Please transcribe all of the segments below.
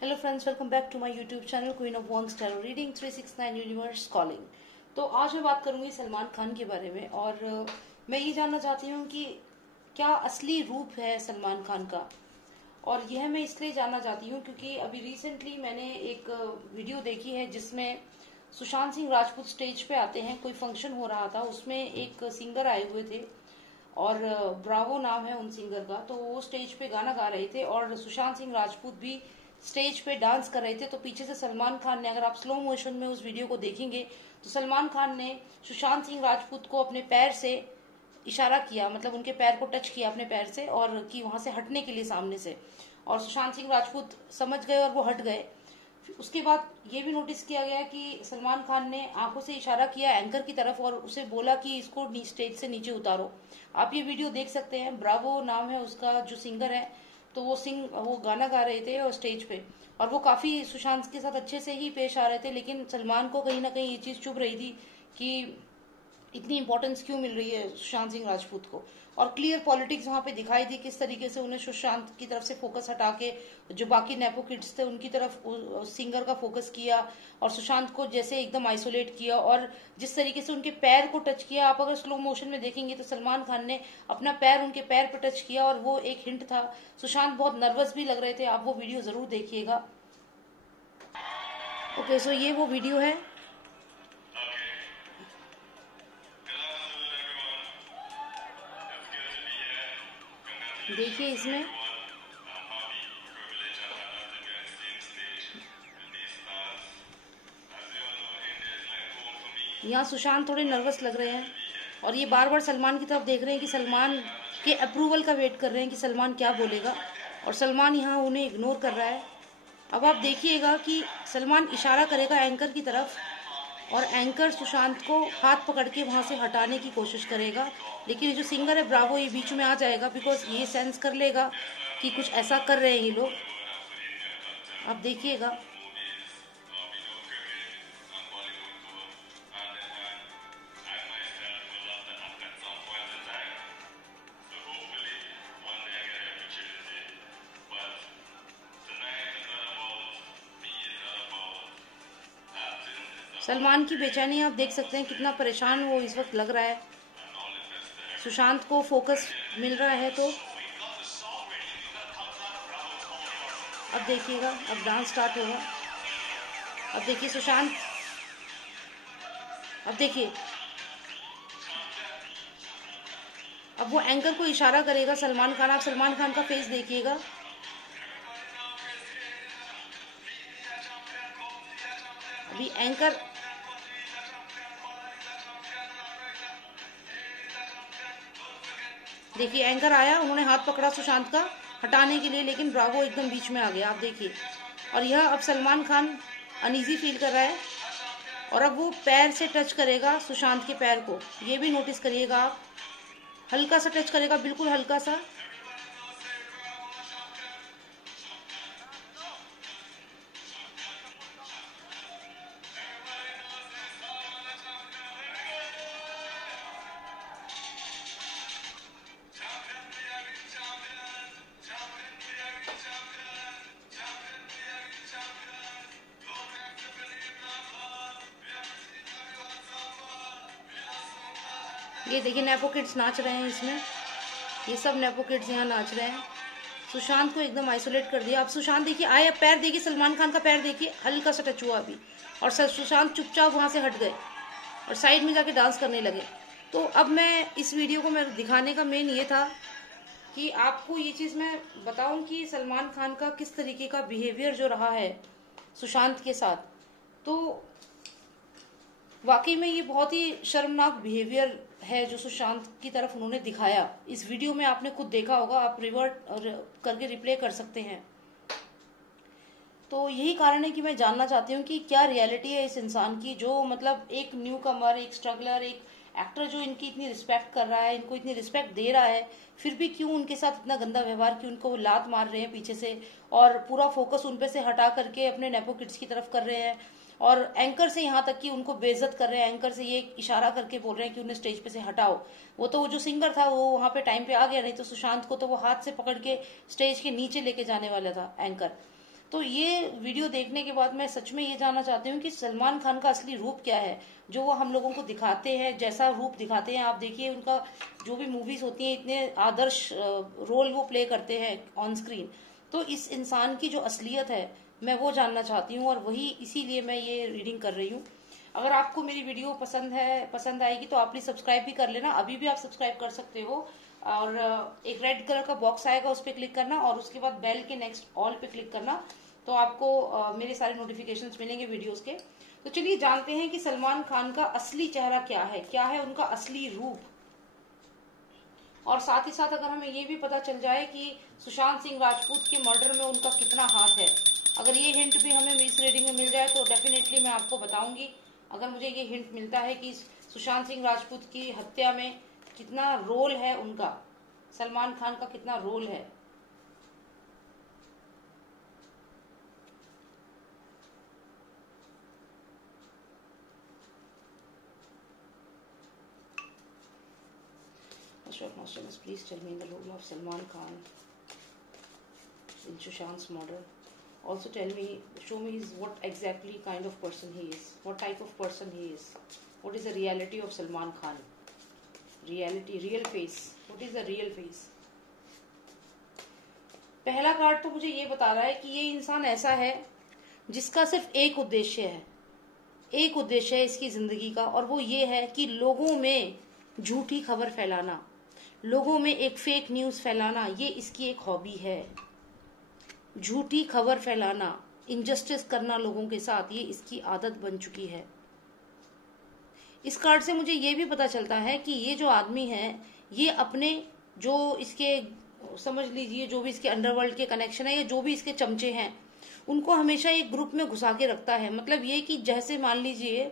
Hello friends, welcome back to my YouTube channel queen of wands tarot reading 369 universe calling. तो आज मैं बात करूंगी सलमान खान के बारे में और मैं ये जानना चाहती हूँ कि क्या असली रूप है सलमान खान का। और यह मैं इसलिए जानना चाहती हूँ क्योंकि अभी रिसेंटली मैंने एक वीडियो देखी है जिसमें सुशांत सिंह राजपूत स्टेज पे आते हैं। कोई फंक्शन हो रहा था, उसमें एक सिंगर आए हुए थे और ब्रावो नाम है उन सिंगर का। तो वो स्टेज पे गाना गा रहे थे और सुशांत सिंह राजपूत भी स्टेज पे डांस कर रहे थे। तो पीछे से सलमान खान ने, अगर आप स्लो मोशन में उस वीडियो को देखेंगे तो सलमान खान ने सुशांत सिंह राजपूत को अपने पैर से इशारा किया, मतलब उनके पैर को टच किया अपने पैर से और कि वहां से हटने के लिए सामने से। और सुशांत सिंह राजपूत समझ गए और वो हट गए। उसके बाद ये भी नोटिस किया गया कि सलमान खान ने आंखों से इशारा किया एंकर की तरफ और उसे बोला कि इसको स्टेज से नीचे उतारो। आप ये वीडियो देख सकते हैं, ब्रावो नाम है उसका जो सिंगर है। तो वो गाना गा रहे थे और स्टेज पे, और वो काफी सुशांत के साथ अच्छे से ही पेश आ रहे थे। लेकिन सलमान को कहीं ना कहीं ये चीज चुभ रही थी कि इतनी इंपॉर्टेंस क्यों मिल रही है सुशांत सिंह राजपूत को। और क्लियर पॉलिटिक्स वहां पे दिखाई दी, किस तरीके से उन्हें सुशांत की तरफ से फोकस हटा के जो बाकी नेपो किड्स थे उनकी तरफ सिंगर का फोकस किया और सुशांत को जैसे एकदम आइसोलेट किया। और जिस तरीके से उनके पैर को टच किया, आप अगर स्लो मोशन में देखेंगे तो सलमान खान ने अपना पैर उनके पैर पर टच किया और वो एक हिंट था। सुशांत बहुत नर्वस भी लग रहे थे, आप वो वीडियो जरूर देखिएगा। ओके, सो ये वो वीडियो है। देखिए इसमें यहाँ सुशांत थोड़े नर्वस लग रहे हैं और ये बार बार सलमान की तरफ देख रहे हैं कि सलमान के अप्रूवल का वेट कर रहे हैं कि सलमान क्या बोलेगा। और सलमान यहाँ उन्हें इग्नोर कर रहा है। अब आप देखिएगा कि सलमान इशारा करेगा एंकर की तरफ और एंकर सुशांत को हाथ पकड़ के वहां से हटाने की कोशिश करेगा। लेकिन ये जो सिंगर है ब्रावो, ये बीच में आ जाएगा बिकॉज ये सेंस कर लेगा कि कुछ ऐसा कर रहे हैं ये लोग। आप देखिएगा सलमान की बेचैनी, आप देख सकते हैं कितना परेशान वो इस वक्त लग रहा है। सुशांत को फोकस मिल रहा है तो अब देखिएगा, अब डांस स्टार्ट होगा। अब देखिए सुशांत, अब देखिए अब वो एंकर को इशारा करेगा सलमान खान। आप सलमान खान का फेस देखिएगा। अभी एंकर, देखिए एंकर आया, उन्होंने हाथ पकड़ा सुशांत का हटाने के लिए, लेकिन ब्रावो एकदम बीच में आ गया। आप देखिए, और यह अब सलमान खान अनईजी फील कर रहा है और अब वो पैर से टच करेगा सुशांत के पैर को। ये भी नोटिस करिएगा आप, हल्का सा टच करेगा, बिल्कुल हल्का सा। ये देखिए नेपो किड्स नाच रहे हैं इसमें, ये सब नेपो किड्स यहाँ नाच रहे हैं। सुशांत को एकदम आइसोलेट कर दिया। अब सुशांत देखिए आए, अब पैर देखिए, सलमान खान का पैर देखिए, हल्का सा टच हुआ अभी और सुशांत चुपचाप वहां से हट गए और साइड में जाके डांस करने लगे। तो अब मैं इस वीडियो को मैं दिखाने का मेन ये था कि आपको ये चीज मैं बताऊं कि सलमान खान का किस तरीके का बिहेवियर जो रहा है सुशांत के साथ। तो वाकई में ये बहुत ही शर्मनाक बिहेवियर है जो सुशांत की तरफ उन्होंने दिखाया। इस वीडियो में आपने खुद देखा होगा, आप रिवर्ट करके रिप्ले कर सकते हैं। तो यही कारण है कि मैं जानना चाहती हूँ कि क्या रियलिटी है इस इंसान की, जो मतलब एक न्यू कमर, एक स्ट्रगलर, एक एक्टर जो इनकी इतनी रिस्पेक्ट कर रहा है, इनको इतनी रिस्पेक्ट दे रहा है, फिर भी क्यों उनके साथ इतना गंदा व्यवहार, क्यों उनको वो लात मार रहे हैं पीछे से और पूरा फोकस उन पे से हटा करके अपने नेपो किड्स की तरफ कर रहे हैं। और एंकर से यहाँ तक कि उनको बेइज्जत कर रहे हैं, एंकर से ये इशारा करके बोल रहे हैं कि उन्हें स्टेज पे से हटाओ। वो तो वो जो सिंगर था वो वहां पे टाइम पे आ गया, नहीं तो सुशांत को तो वो हाथ से पकड़ के स्टेज के नीचे लेके जाने वाला था एंकर। तो ये वीडियो देखने के बाद मैं सच में ये जानना चाहती हूँ कि सलमान खान का असली रूप क्या है, जो वो हम लोगों को दिखाते हैं, जैसा रूप दिखाते हैं। आप देखिए उनका जो भी मूवीज होती हैं, इतने आदर्श रोल वो प्ले करते हैं ऑन स्क्रीन। तो इस इंसान की जो असलियत है मैं वो जानना चाहती हूँ, और वही इसीलिए मैं ये रीडिंग कर रही हूँ। अगर आपको मेरी वीडियो पसंद आएगी तो आप प्लीज सब्सक्राइब भी कर लेना, अभी भी आप सब्सक्राइब कर सकते हो। और एक रेड कलर का बॉक्स आएगा, उस पर क्लिक करना, और उसके बाद बेल के नेक्स्ट ऑल पे क्लिक करना, तो आपको मेरे सारे नोटिफिकेशंस मिलेंगे वीडियोस के। तो चलिए जानते हैं कि सलमान खान का असली चेहरा क्या है उनका असली रूप। और साथ ही साथ अगर हमें ये भी पता चल जाए कि सुशांत सिंह राजपूत के मर्डर में उनका कितना हाथ है, अगर ये हिंट भी हमें इस रीडिंग में मिल जाए तो डेफिनेटली मैं आपको बताऊंगी। अगर मुझे ये हिंट मिलता है कि सुशांत सिंह राजपूत की हत्या में कितना रोल है उनका, सलमान खान का कितना रोल है। Ashok Masters, please tell me the role of Salman Khan in Sushant's murder. Also tell me, show me what exactly kind of person he is, what type of person he is, what is the reality of Salman Khan, reality, real face, what is the real face. पहला card तो मुझे ये बता रहा है कि ये इंसान ऐसा है जिसका सिर्फ एक उद्देश्य है इसकी जिंदगी का, और वो ये है कि लोगों में झूठी खबर फैलाना, लोगों में एक फेक न्यूज फैलाना, ये इसकी एक हॉबी है। झूठी खबर फैलाना, इनजस्टिस करना लोगों के साथ, ये इसकी आदत बन चुकी है। इस कार्ड से मुझे ये भी पता चलता है कि ये जो आदमी है, ये अपने जो इसके समझ लीजिए जो भी इसके अंडरवर्ल्ड के कनेक्शन है या जो भी इसके चमचे हैं, उनको हमेशा एक ग्रुप में घुसा के रखता है। मतलब ये कि जैसे मान लीजिए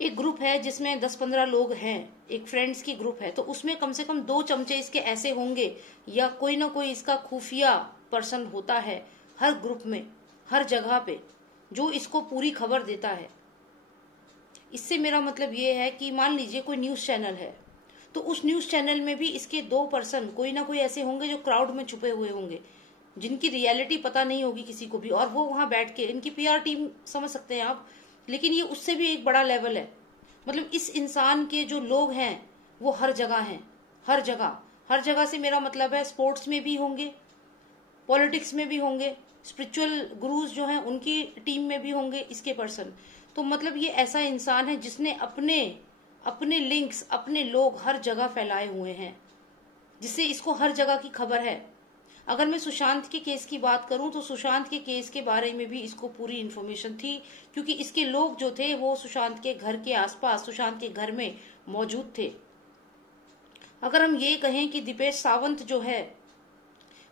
एक ग्रुप है जिसमें 10-15 लोग हैं, एक फ्रेंड्स की ग्रुप है, तो उसमें कम से कम 2 चमचे इसके ऐसे होंगे या कोई ना कोई इसका खुफिया पर्सन होता है हर ग्रुप में, हर जगह पे, जो इसको पूरी खबर देता है। इससे मेरा मतलब ये है कि मान लीजिए कोई न्यूज चैनल है, तो उस न्यूज चैनल में भी इसके 2 पर्सन कोई ना कोई ऐसे होंगे जो क्राउड में छुपे हुए होंगे, जिनकी रियलिटी पता नहीं होगी किसी को भी, और वो वहां बैठ के, इनकी पीआर टीम समझ सकते हैं आप, लेकिन ये उससे भी एक बड़ा लेवल है। मतलब इस इंसान के जो लोग हैं वो हर जगह हैं, हर जगह से मेरा मतलब है स्पोर्ट्स में भी होंगे, पॉलिटिक्स में भी होंगे, स्पिरिचुअल गुरुज जो हैं उनकी टीम में भी होंगे इसके पर्सन। तो मतलब ये ऐसा इंसान है जिसने अपने लिंक्स, अपने लोग हर जगह फैलाए हुए हैं, जिससे इसको हर जगह की खबर है। अगर मैं सुशांत के केस की बात करूं तो सुशांत के केस के बारे में भी इसको पूरी इन्फॉर्मेशन थी, क्योंकि इसके लोग जो थे वो सुशांत के घर के आसपास, सुशांत के घर में मौजूद थे। अगर हम ये कहें कि दीपेश सावंत जो है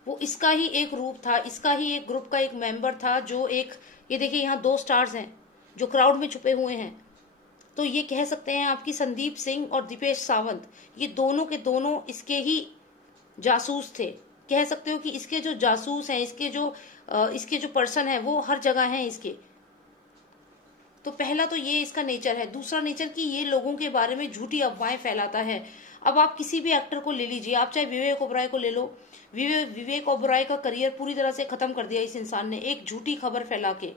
वो इसका ही एक रूप था, इसका ही एक ग्रुप का एक मेंबर था, जो एक, ये देखिए यहाँ 2 स्टार्स हैं जो क्राउड में छुपे हुए हैं, तो ये कह सकते हैं आपकी संदीप सिंह और दीपेश सावंत, ये दोनों के दोनों इसके ही जासूस थे। कह सकते हो कि इसके जो जासूस हैं, इसके जो पर्सन है वो हर जगह हैं इसके। तो पहला तो ये इसका नेचर है। दूसरा नेचर कि ये लोगों के बारे में झूठी अफवाहें फैलाता है। अब आप किसी भी एक्टर को ले लीजिए, आप चाहे विवेक ओबराय को ले लो, विवेक ओबराय का करियर पूरी तरह से खत्म कर दिया इस इंसान ने एक झूठी खबर फैला के।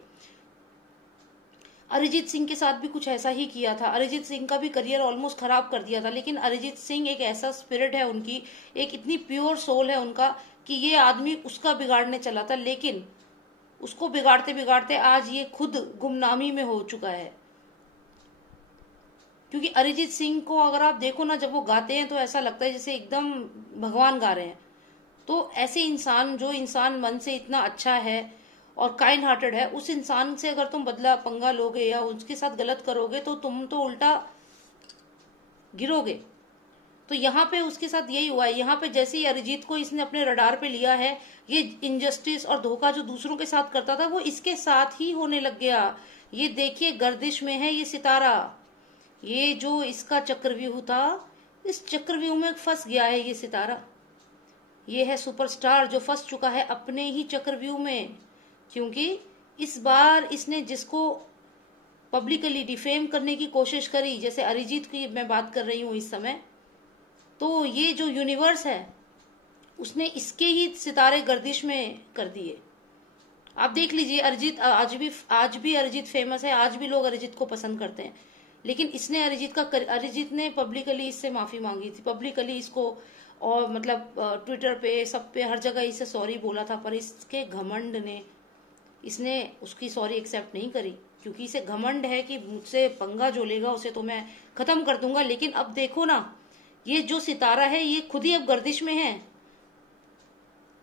अरिजीत सिंह के साथ भी कुछ ऐसा ही किया था, अरिजीत सिंह का भी करियर ऑलमोस्ट खराब कर दिया था, लेकिन अरिजीत सिंह एक ऐसा स्पिरिट है उनकी, एक इतनी प्योर सोल है उनका कि ये आदमी उसका बिगाड़ने चला था, लेकिन उसको बिगाड़ते बिगाड़ते आज ये खुद गुमनामी में हो चुका है। क्योंकि अरिजीत सिंह को अगर आप देखो ना, जब वो गाते हैं तो ऐसा लगता है जैसे एकदम भगवान गा रहे हैं। तो ऐसे इंसान, जो इंसान मन से इतना अच्छा है और काइंड हार्टेड है, उस इंसान से अगर तुम बदला पंगा लोगे या उसके साथ गलत करोगे तो तुम तो उल्टा गिरोगे। तो यहाँ पे उसके साथ यही हुआ है। यहाँ पे जैसे ही अरिजीत को इसने अपने रडार पे लिया है, ये इनजस्टिस और धोखा जो दूसरों के साथ करता था वो इसके साथ ही होने लग गया। ये देखिए गर्दिश में है ये सितारा, ये जो इसका चक्रव्यूह था, इस चक्रव्यूह में फंस गया है ये सितारा। ये है सुपरस्टार जो फंस चुका है अपने ही चक्रव्यूह में, क्योंकि इस बार इसने जिसको पब्लिकली डिफेम करने की कोशिश करी, जैसे अरिजीत की मैं बात कर रही हूं इस समय, तो ये जो यूनिवर्स है उसने इसके ही सितारे गर्दिश में कर दिए। आप देख लीजिए अरिजीत आज भी अरिजीत फेमस है, आज भी लोग अरिजीत को पसंद करते हैं। लेकिन इसने अरिजीत ने पब्लिकली इससे माफी मांगी थी, पब्लिकली इसको, और मतलब ट्विटर पे सब पे हर जगह इसे सॉरी बोला था, पर इसके घमंड ने इसने उसकी सॉरी एक्सेप्ट नहीं करी, क्योंकि इसे घमंड है कि मुझसे पंगा जो लेगा उसे तो मैं खत्म कर दूंगा। लेकिन अब देखो ना, ये जो सितारा है ये खुद ही अब गर्दिश में है।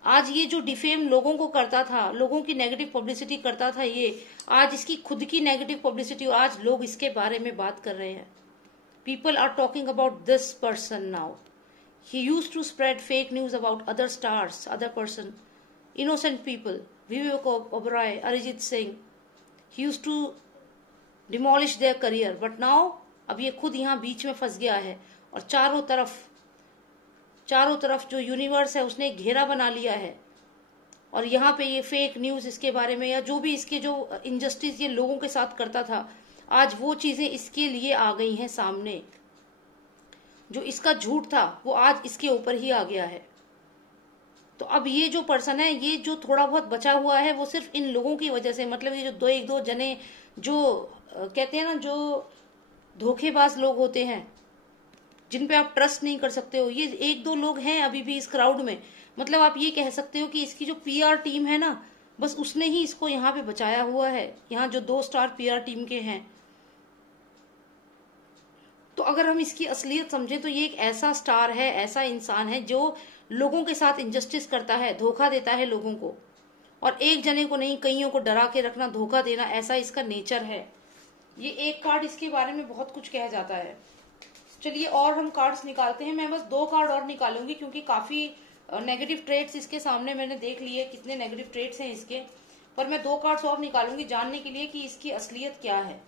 आज ये जो डिफेम लोगों को करता था, लोगों की नेगेटिव पब्लिसिटी करता था, ये आज इसकी खुद की नेगेटिव पब्लिसिटी, और आज लोग इसके बारे में बात कर रहे हैं। People are talking about this person now. He used to spread fake news about other stars, other person, innocent people, Vivek Oberoi, Arijit Singh. He used to demolish their career, but now अब ये खुद यहाँ बीच में फंस गया है, और चारों तरफ जो यूनिवर्स है उसने घेरा बना लिया है। और यहाँ पे ये फेक न्यूज इसके बारे में, या जो भी इसके जो इनजस्टिस ये लोगों के साथ करता था, आज वो चीजें इसके लिए आ गई हैं सामने। जो इसका झूठ था वो आज इसके ऊपर ही आ गया है। तो अब ये जो पर्सन है, ये जो थोड़ा बहुत बचा हुआ है, वो सिर्फ इन लोगों की वजह से, मतलब ये जो एक दो जने जो कहते हैं ना, जो धोखेबाज लोग होते हैं जिन पे आप ट्रस्ट नहीं कर सकते हो, ये एक दो लोग हैं अभी भी इस क्राउड में। मतलब आप ये कह सकते हो कि इसकी जो पीआर टीम है ना, बस उसने ही इसको यहाँ पे बचाया हुआ है। यहाँ जो 2 स्टार पीआर टीम के हैं, तो अगर हम इसकी असलियत समझें तो ये एक ऐसा स्टार है, ऐसा इंसान है जो लोगों के साथ इनजस्टिस करता है, धोखा देता है लोगों को, और एक जने को नहीं कईयों को डरा के रखना, धोखा देना, ऐसा इसका नेचर है। ये एक कार्ड इसके बारे में बहुत कुछ कह जाता है। चलिए और हम कार्ड्स निकालते हैं। मैं बस 2 कार्ड और निकालूंगी, क्योंकि काफी नेगेटिव ट्रेड्स इसके सामने मैंने देख लिए, कितने नेगेटिव ट्रेड्स हैं इसके, पर मैं 2 कार्ड्स और निकालूंगी जानने के लिए कि इसकी असलियत क्या है।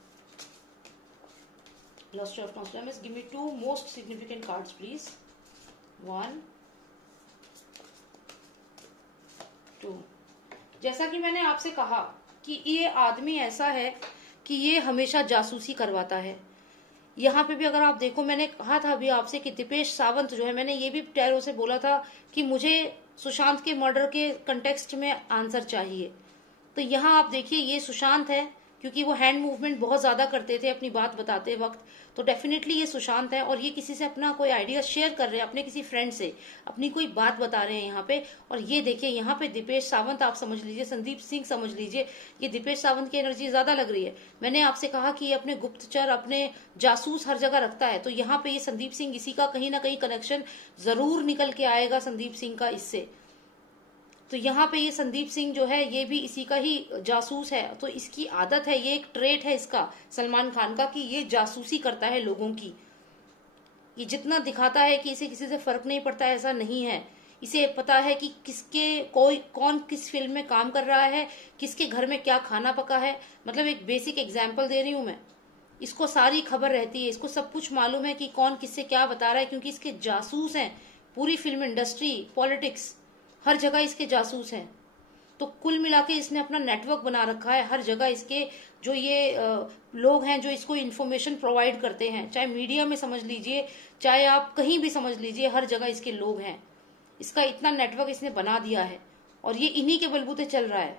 Luster of Nostradamus, give me 2 most significant cards, please. 1, 2. जैसा कि मैंने आपसे कहा कि ये आदमी ऐसा है कि ये हमेशा जासूसी करवाता है। यहाँ पे भी अगर आप देखो, मैंने कहा था अभी आपसे कि दीपेश सावंत जो है, मैंने ये भी टैरो से बोला था कि मुझे सुशांत के मर्डर के कंटेक्स्ट में आंसर चाहिए। तो यहाँ आप देखिए, ये सुशांत है, क्योंकि वो हैंड मूवमेंट बहुत ज्यादा करते थे अपनी बात बताते वक्त, तो डेफिनेटली ये सुशांत है। और ये किसी से अपना कोई आइडिया शेयर कर रहे हैं, अपने किसी फ्रेंड से अपनी कोई बात बता रहे हैं यहाँ पे। और ये देखिए यहाँ पे दीपेश सावंत आप समझ लीजिए, संदीप सिंह समझ लीजिए, ये दीपेश सावंत की एनर्जी ज्यादा लग रही है। मैंने आपसे कहा कि ये अपने गुप्तचर, अपने जासूस हर जगह रखता है, तो यहाँ पे ये संदीप सिंह, इसी का कहीं ना कहीं कनेक्शन जरूर निकल के आएगा संदीप सिंह का इससे। तो यहाँ पे ये संदीप सिंह जो है ये भी इसी का ही जासूस है। तो इसकी आदत है, ये एक ट्रेट है इसका, सलमान खान का, कि ये जासूसी करता है लोगों की। ये जितना दिखाता है कि इसे किसी से फर्क नहीं पड़ता, ऐसा नहीं है। इसे पता है कि कौन किस फिल्म में काम कर रहा है, किसके घर में क्या खाना पका है। मतलब एक बेसिक एग्जाम्पल दे रही हूं मैं। इसको सारी खबर रहती है, इसको सब कुछ मालूम है कि कौन किससे क्या बता रहा है, क्योंकि इसके जासूस हैं। पूरी फिल्म इंडस्ट्री, पॉलिटिक्स, हर जगह इसके जासूस हैं। तो कुल मिला के इसने अपना नेटवर्क बना रखा है हर जगह। इसके जो ये लोग हैं जो इसको इन्फॉर्मेशन प्रोवाइड करते हैं, चाहे मीडिया में समझ लीजिए, चाहे आप कहीं भी समझ लीजिए, हर जगह इसके लोग हैं। इसका इतना नेटवर्क इसने बना दिया है, और ये इन्हीं के बलबूते चल रहा है।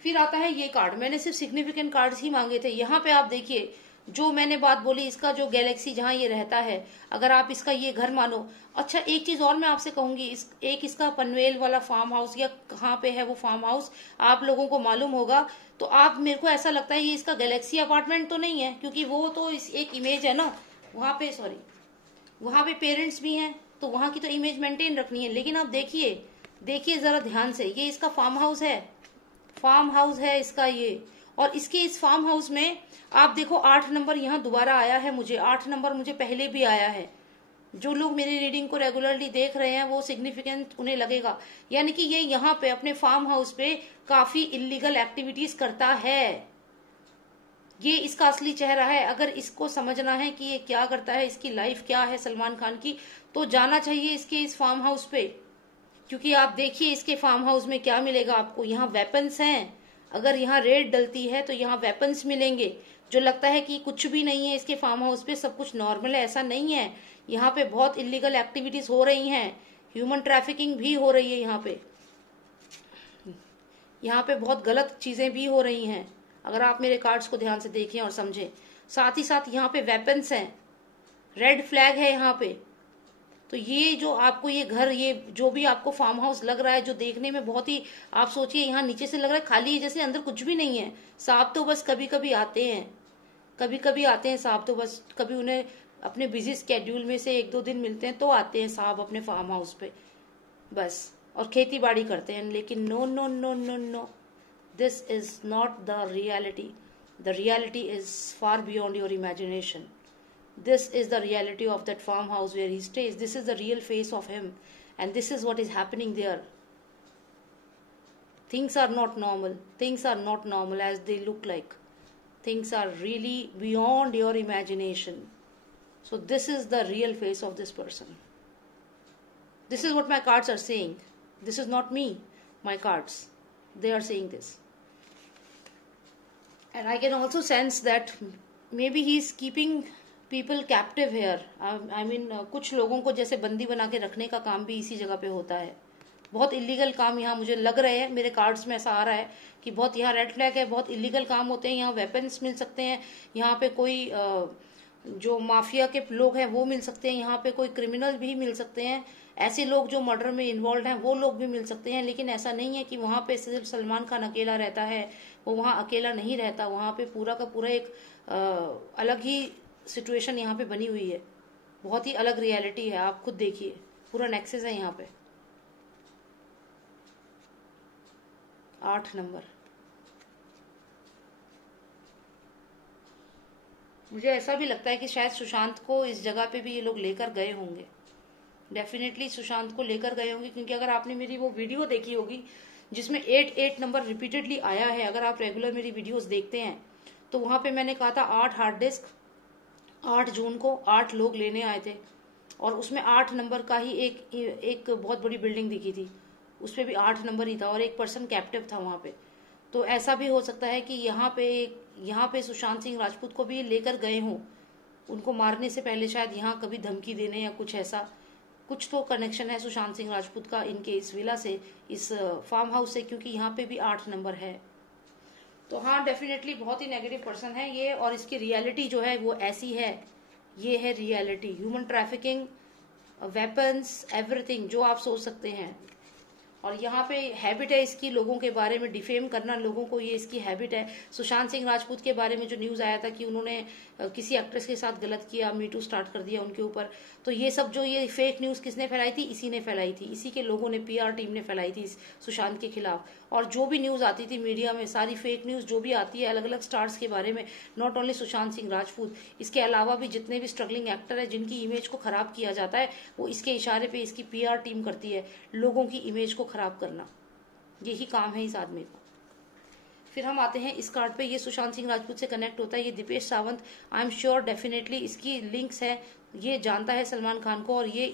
फिर आता है ये कार्ड। मैंने सिर्फ सिग्निफिकेंट कार्ड्स ही मांगे थे। यहाँ पे आप देखिए, जो मैंने बात बोली, इसका जो गैलेक्सी जहां ये रहता है, अगर आप इसका ये घर मानो। अच्छा, एक चीज और मैं आपसे कहूंगी, एक इसका पनवेल वाला फार्म हाउस, या कहाँ पे है वो फार्म हाउस, आप लोगों को मालूम होगा तो आप, मेरे को ऐसा लगता है ये इसका गैलेक्सी अपार्टमेंट तो नहीं है, क्योंकि वो तो एक इमेज है ना वहां पे, वहां पे पेरेंट्स भी हैं, तो वहां की तो इमेज मेंटेन रखनी है। लेकिन आप देखिए जरा ध्यान से, ये इसका फार्म हाउस है इसका ये। और इसके इस फार्म हाउस में आप देखो 8 नंबर यहाँ दोबारा आया है मुझे, 8 नंबर मुझे पहले भी आया है। जो लोग मेरी रीडिंग को रेगुलरली देख रहे हैं वो सिग्निफिकेंट उन्हें लगेगा, यानी कि ये यहाँ पे अपने फार्म हाउस पे काफी इलीगल एक्टिविटीज करता है। ये इसका असली चेहरा है। अगर इसको समझना है कि ये क्या करता है, इसकी लाइफ क्या है सलमान खान की, तो जाना चाहिए इसके इस फार्म हाउस पे। क्योंकि आप देखिए इसके फार्म हाउस में क्या मिलेगा आपको, यहाँ वेपन्स हैं। अगर यहाँ रेड डलती है तो यहाँ वेपन्स मिलेंगे। जो लगता है कि कुछ भी नहीं है इसके फार्म हाउस पे, सब कुछ नॉर्मल है, ऐसा नहीं है। यहाँ पे बहुत इलीगल एक्टिविटीज हो रही हैं, ह्यूमन ट्रैफिकिंग भी हो रही है यहाँ पे। यहाँ पे बहुत गलत चीजें भी हो रही हैं, अगर आप मेरे कार्ड्स को ध्यान से देखें और समझें। साथ ही साथ यहाँ पे वेपन्स हैं, रेड फ्लैग है यहाँ पे। तो ये जो आपको ये घर, ये जो भी आपको फार्म हाउस लग रहा है, जो देखने में बहुत ही, आप सोचिए यहाँ नीचे से लग रहा है खाली है, जैसे अंदर कुछ भी नहीं है। सांप तो बस कभी कभी आते हैं, कभी कभी आते हैं सांप तो बस, कभी उन्हें अपने बिजी स्केड्यूल में से 1-2 दिन मिलते हैं तो आते हैं सांप अपने फार्म हाउस पे बस, और खेती बाड़ी करते हैं। लेकिन no no no no no, this is not the reality. The reality is far beyond your imagination. This is the reality of that farmhouse where he stays. This is the real face of him, and this is what is happening there. Things are not normal. Things are not normal as they look like. Things are really beyond your imagination. So this is the real face of this person. This is what my cards are saying. This is not me, my cards. They are saying this. And I can also sense that maybe he is keeping people captive here. I mean कुछ लोगों को जैसे बंदी बना के रखने का काम भी इसी जगह पे होता है। बहुत इलीगल काम यहाँ मुझे लग रहे हैं, मेरे कार्ड्स में ऐसा आ रहा है कि बहुत यहाँ रेड फ्लैग है, बहुत इलीगल काम होते हैं। यहाँ वेपन्स मिल सकते हैं, यहाँ पे कोई जो माफिया के लोग हैं वो मिल सकते हैं, यहाँ पे कोई क्रिमिनल भी मिल सकते हैं, ऐसे लोग जो मर्डर में इन्वॉल्व हैं वो लोग भी मिल सकते हैं। लेकिन ऐसा नहीं है कि वहाँ पे सिर्फ सलमान खान अकेला रहता है, वो वहाँ अकेला नहीं रहता। वहाँ पे पूरा का पूरा एक अलग ही सिचुएशन यहाँ पे बनी हुई है, बहुत ही अलग रियलिटी है। आप खुद देखिए, पूरा नेक्सस है यहाँ पे। 8 नंबर, मुझे ऐसा भी लगता है कि शायद सुशांत को इस जगह पे भी ये लोग लेकर गए होंगे। डेफिनेटली सुशांत को लेकर गए होंगे, क्योंकि अगर आपने मेरी वो वीडियो देखी होगी जिसमें 8 नंबर रिपीटेडली आया है, अगर आप रेगुलर मेरी वीडियोस देखते हैं तो वहां पे मैंने कहा था 8 हार्ड डिस्क 8 जून को 8 लोग लेने आए थे, और उसमें 8 नंबर का ही एक बहुत बड़ी बिल्डिंग दिखी थी, उसपे भी 8 नंबर ही था और एक पर्सन कैप्टिव था वहां पे। तो ऐसा भी हो सकता है कि यहाँ पे सुशांत सिंह राजपूत को भी लेकर गए हों, उनको मारने से पहले शायद यहाँ कभी धमकी देने या कुछ ऐसा, कुछ तो कनेक्शन है सुशांत सिंह राजपूत का इनके इस विला से, इस फार्म हाउस से, क्योंकि यहाँ पे भी 8 नंबर है। तो हाँ, डेफिनेटली बहुत ही नेगेटिव पर्सन है ये, और इसकी रियलिटी जो है वो ऐसी है। ये है reality, human trafficking, weapons, everything जो आप सोच सकते हैं। और यहाँ पे हैबिट है इसकी, लोगों के बारे में डिफेम करना, लोगों को ये इसकी हैबिट है। सुशांत सिंह राजपूत के बारे में जो न्यूज आया था कि उन्होंने किसी एक्ट्रेस के साथ गलत किया, मीटू स्टार्ट कर दिया उनके ऊपर, तो ये सब जो ये फेक न्यूज किसने फैलाई थी? इसी ने फैलाई थी, इसी के लोगों ने, पीआर टीम ने फैलाई थी सुशांत के खिलाफ। और जो भी न्यूज आती थी मीडिया में, सारी फेक न्यूज जो भी आती है अलग अलग स्टार्स के बारे में, नॉट ओनली सुशांत सिंह राजपूत, इसके अलावा भी जितने भी स्ट्रगलिंग एक्टर है जिनकी इमेज को खराब किया जाता है, वो इसके इशारे पे इसकी पीआर टीम करती है, लोगों की इमेज को खराब करना, यही काम है इस आदमी का। फिर हम आते हैं इस कार्ड पे, ये सुशांत सिंह राजपूत से कनेक्ट होता है, ये Deepesh Sawant, I am sure definitely इसकी लिंक्स है, ये जानता है सलमान खान को, और ये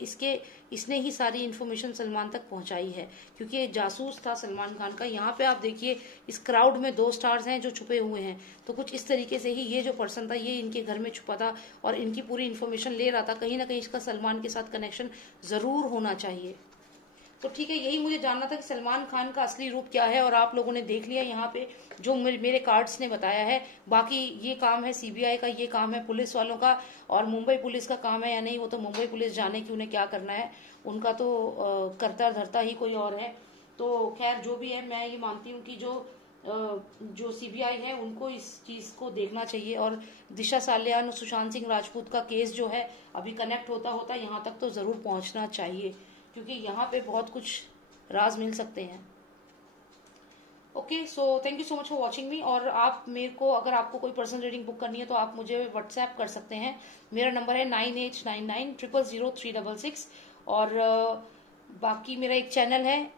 इसने ही सारी इन्फॉर्मेशन सलमान तक पहुंचाई है, क्योंकि ये जासूस था सलमान खान का। यहाँ पे आप देखिए इस क्राउड में 2 स्टार्स हैं जो छुपे हुए हैं, तो कुछ इस तरीके से ही ये जो पर्सन था ये इनके घर में छुपा था और इनकी पूरी इन्फॉर्मेशन ले रहा था। कहीं ना कहीं इसका सलमान के साथ कनेक्शन जरूर होना चाहिए। तो ठीक है, यही मुझे जानना था कि सलमान खान का असली रूप क्या है, और आप लोगों ने देख लिया यहाँ पे जो मेरे कार्ड्स ने बताया है। बाकी ये काम है सीबीआई का, ये काम है पुलिस वालों का, और मुंबई पुलिस का काम है या नहीं वो तो मुंबई पुलिस जाने कि उन्हें क्या करना है, उनका तो करता धरता ही कोई और है। तो खैर जो भी है, मैं ये मानती हूँ कि जो सीबीआई है उनको इस चीज को देखना चाहिए, और दिशा सालियान और सुशांत सिंह राजपूत का केस जो है अभी कनेक्ट होता यहाँ तक तो जरूर पहुंचना चाहिए, क्योंकि यहाँ पे बहुत कुछ राज मिल सकते हैं। Okay, so thank you so much for watching मी। और आप मेरे को, अगर आपको कोई पर्सनल रीडिंग बुक करनी है तो आप मुझे व्हाट्सएप कर सकते हैं। मेरा नंबर है 9899000366। और बाकी मेरा एक चैनल है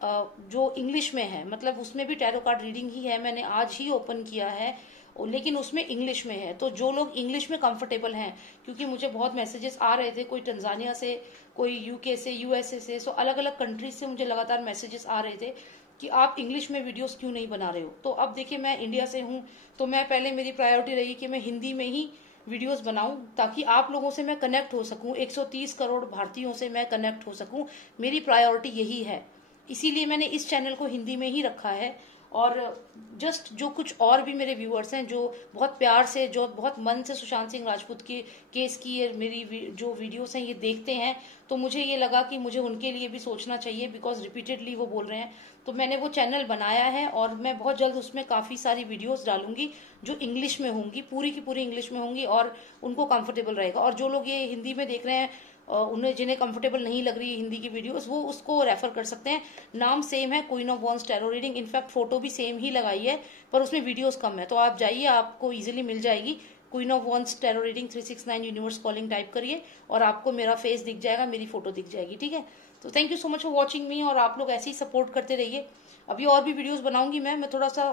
जो इंग्लिश में है, मतलब उसमें भी टैरो कार्ड रीडिंग ही है, मैंने आज ही ओपन किया है, लेकिन उसमें इंग्लिश में है। तो जो लोग इंग्लिश में कंफर्टेबल हैं, क्योंकि मुझे बहुत मैसेजेस आ रहे थे, कोई तंजानिया से, कोई यूके से, यूएसए से, सो अलग अलग कंट्रीज से मुझे लगातार मैसेजेस आ रहे थे कि आप इंग्लिश में वीडियोस क्यों नहीं बना रहे हो। तो अब देखिए, मैं इंडिया से हूं, तो मैं पहले मेरी प्रायोरिटी रही कि मैं हिंदी में ही वीडियोस बनाऊं, ताकि आप लोगों से मैं कनेक्ट हो सकूं, 130 करोड़ भारतीयों से मैं कनेक्ट हो सकूं। मेरी प्रायोरिटी यही है, इसीलिए मैंने इस चैनल को हिंदी में ही रखा है। और जस्ट जो कुछ और भी मेरे व्यूअर्स हैं जो बहुत प्यार से, जो बहुत मन से सुशांत सिंह राजपूत के केस की ये मेरी जो वीडियोस हैं ये देखते हैं, तो मुझे ये लगा कि मुझे उनके लिए भी सोचना चाहिए, बिकॉज रिपीटेडली वो बोल रहे हैं। तो मैंने वो चैनल बनाया है और मैं बहुत जल्द उसमें काफी सारी वीडियोस डालूंगी जो इंग्लिश में होंगी, पूरी की पूरी इंग्लिश में होंगी, और उनको कंफर्टेबल रहेगा। और जो लोग ये हिंदी में देख रहे हैं, उन्हें जिन्हें कंफर्टेबल नहीं लग रही है हिंदी की वीडियोस, वो उसको रेफर कर सकते हैं। नाम सेम है, queen of wands tarot reading, in fact photo भी सेम ही लगाई है, पर उसमें वीडियोस कम है। तो आप जाइए, आपको इजीली मिल जाएगी। Queen of wands tarot reading 369 universe calling type करिए और आपको मेरा फेस दिख जाएगा, मेरी फोटो दिख जाएगी, ठीक है। तो thank you so much for watching मी, और आप लोग ऐसे ही सपोर्ट करते रहिए। अभी और भी वीडियोस बनाऊंगी मैं थोड़ा सा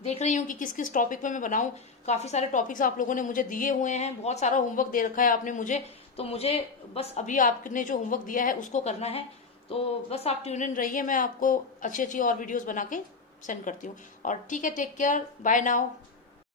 देख रही हूँ कि किस किस टॉपिक पे मैं बनाऊं। काफी सारे टॉपिक्स आप लोगों ने मुझे दिए हुए हैं, बहुत सारा होमवर्क दे रखा है आपने मुझे, तो मुझे बस अभी आपने जो होमवर्क दिया है उसको करना है। तो बस आप ट्यून इन रहिए, मैं आपको अच्छी अच्छी और वीडियोस बना के सेंड करती हूँ। और ठीक है, टेक केयर, बाय नाउ।